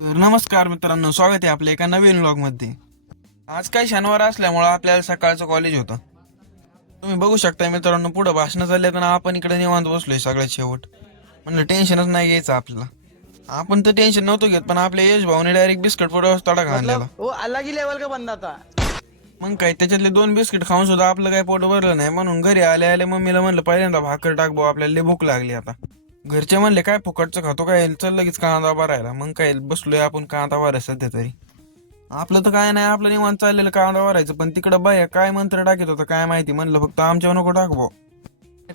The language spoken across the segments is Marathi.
तर नमस्कार मित्रांनो, स्वागत आहे आपल्या एका नवीन व्लॉग मध्ये। आज काही शनिवार असल्यामुळे आपल्याला सकाळचं कॉलेज होतं। तुम्ही बघू शकता मित्रांनो, पुढे भाषण झाले तर आपण इकडे निवांत बसलोय सगळ्यात शेवट। म्हणलं टेन्शनच नाही घ्यायचं आपल्याला। आपण तर टेन्शन नव्हतो घेत, पण आपल्या यश भाऊने डायरेक्ट बिस्किट फोडावर तडा आणलेला। वो अलग ही लेवल का बंदा था। मग काय त्याच्यातले 2 बिस्किट खाऊन सुद्धा आपलं काही पोट भरलं नाही, म्हणून घरी आले आले मम्मीला म्हणलं पहिल्यांदा भाकर टाक भाऊ, आपल्याला लय भूक लागली आता। घरचे म्हणले काय फुकटचं खातो काय, चल लगेच कांदा भरायला। मग काय बसलोय आपण कांदा भरायला सध्या तरी। आपलं तर काय नाही, आपलं निवांत चाललेलं कांदा भरायचं, पण तिकडं बाया काय मंत्र टाकीत होतं काय माहिती। म्हणलं फक्त आमच्यावर नको टाक भाऊ,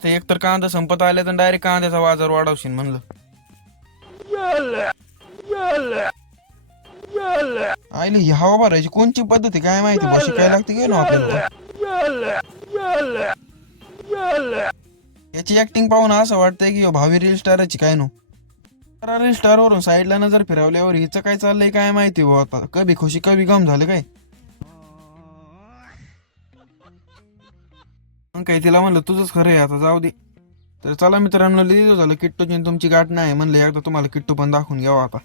एकतर कांदा संपत आले तर डायरेक्ट कांद्याचा बाजार वाढवशील म्हणलं। आईले ही हवा भरायची कोणची पद्धत आहे काय माहिती, बस काय लागते घेऊन आपल्याला। याची ऍक्टिंग पाहून असं वाटतंय की भावी रील स्टारची काय नो। रील स्टार वरून साईडला नजर फिरवल्यावर हिचं काय चाललंय काय माहिती भाऊ। आता कभी खुशी कभी गम झालं काय। मग काय तिला म्हणलं तुझंच खरं आहे, आता जाऊ दे। तर चला मित्रांनो, लई दिवस झालं किट्टूची आणि तुमची गाठ नाही, म्हणलं एकदा तुम्हाला किट्टू पण दाखवून घ्यावा आता।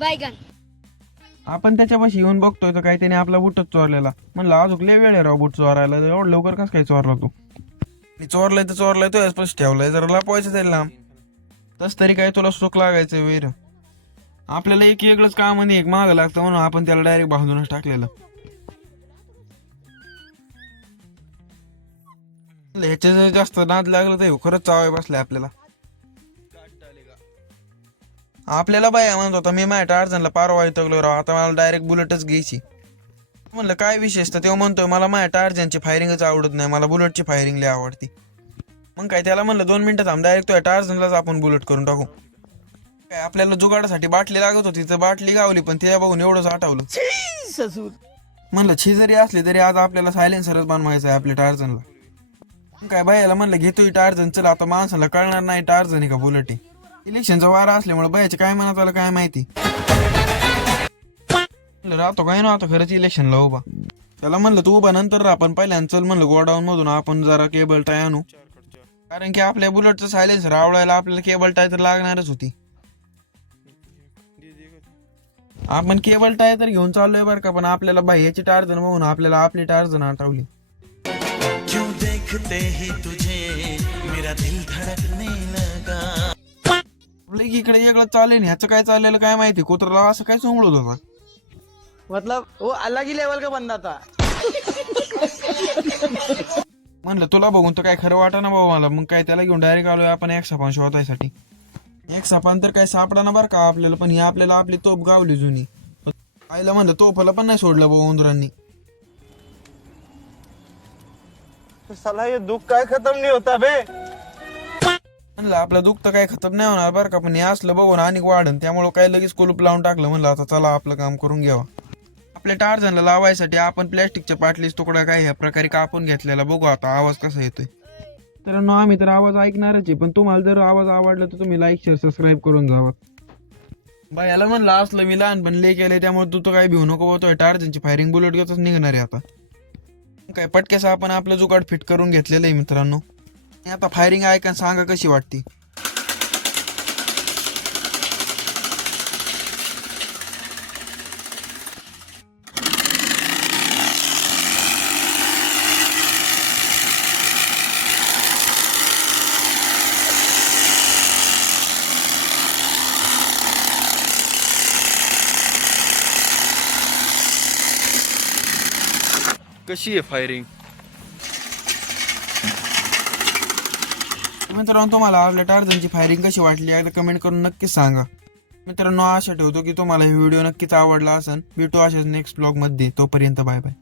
बैगन आपण त्याच्यापाशी येऊन बघतोय तर काही त्याने आपला बूटच चोरलेला। म्हणलं अजून लय वेळ आहे राव बूट चोरायला, एवढं लवकर कसं काय चोरला तू। चोरलाय तर चोरलाय, तो याच ठेवलाय, जरा लपवायचं जाईल लांब। तस तरी काय तुला सुख लागायचं वेर। आपल्याला एक वेगळंच काम आणि एक मागं लागतं, म्हणून आपण त्याला डायरेक्ट बांधूनच टाकलेलं। ह्याच्या जर जास्त नाद लागलं तर खरंच चावाय बसलाय आपल्याला। आपल्याला बाया म्हणत होता मी माझ्या टार्झनला पार वैतागलो राव, आता मला डायरेक्ट बुलेटच घ्यायची। म्हणलं काय विशेष, तर तेव्हा म्हणतोय मला माझ्या टार्झनची फायरिंगच आवडत नाही, मला बुलेटची फायरिंग लय आवडती। मग काय त्याला म्हणलं 2 मिनिटं थांब, डायरेक्ट तुझ्या टार्झनलाच आपण बुलेट करून टाकू। काय आपल्याला जुगाडासाठी बाटली लागत होती तर बाटली गावली, पण त्या बघून एवढंच आठवलं। ससूर म्हणलं जरी असली तरी आज आपल्याला सायलेन्सरच बनवायचं आहे आपल्या टार्झनला। मग काय बायाला म्हणलं घेतोय टार्झन, चल आता माणसाला कळणार नाही टार्झन आहे का बुलेट आहे। इलेक्शनचा वारा असल्यामुळे बायाचे काय म्हणत आलं काय माहिती। राहतो काय ना आता खरंच इलेक्शनला उभा। त्याला म्हणलं तू उभा नंतर राहा, पण पहिल्यांदा चल म्हणलं गोडाऊन मधून आपण जरा केबल टाय आणू, कारण की आपल्या बुलेटचं सायलेन्सर आवडायला आपल्याला केबल टाय तर लागणारच होती। आपण केबल टाय तर घेऊन चाललोय बरं का, पण आपल्याला बाह्याची टार्झन बघून आपल्याला आपली टार्झन आठवली। क्यों देखते ही तुझे मेरा दिल धड़कने लगा। इकडे वेगळं चालेल, ह्याचं काय चाललेलं काय माहिती। कुत्र्याला असं काय चोंगळत होता। मतलब वो अलग ही लेवल का बंदा था। म्हणलं तुला बघून तर काय खरं वाटा ना बाबा मला। मग काय त्याला घेऊन डायरेक्ट आलोय आपण एक सापान शोधायसाठी। एक सापान तर काय सापडा ना बरं का आपल्याला, पण ही आपल्याला आपली तोप गावली जुनी। आईला म्हणलं तोफाला पण नाही सोडलं बाबा उंदरांनी। साला ये दुख काय खत्म नहीं होता बे। म्हणलं आपलं दुःख तर काय खतम नाही होणार बरं का, पण हे असलं बघून आणि वाढन, त्यामुळे काय लगेच कुलूप लावून टाकलं। म्हणलं आता चला आपलं काम करून घ्यावा। आपल्या टार्झनला लावायसाठी आपण प्लॅस्टिकच्या पाटलीच तुकडा काय ह्या प्रकारे कापून घेतलेला। बघू आता आवाज कसा येतोय। तर आम्ही तर आवाज ऐकणारच आहे, पण तुम्हाला जर आवाज आवडला तर तुम्ही लाईक शेअर सबस्क्राईब करून जावा। बायाला म्हणलं असलं मी लहानपण लय केलंय, त्यामुळे तू तर काय भिवू नको होतोय, टार्झनची फायरिंग बुलेट घेतच निघणार आहे आता। काय पटक्यास आपण आपलं जुगाड फिट करून घेतलेलं आहे मित्रांनो। आता फायरिंग ऐका सांगा कशी वाटती। कशी आहे फायरिंग? मित्रांनो तुम्हाला आपल्या टार्झनची फायरिंग कशी वाटली एकदा कमेंट करून नक्कीच सांगा। मित्रांनो आशा ठेवतो की तुम्हाला हे व्हिडिओ नक्कीच आवडला असेल। भेटू अशाच नेक्स्ट ब्लॉग मध्ये, तोपर्यंत बाय बाय।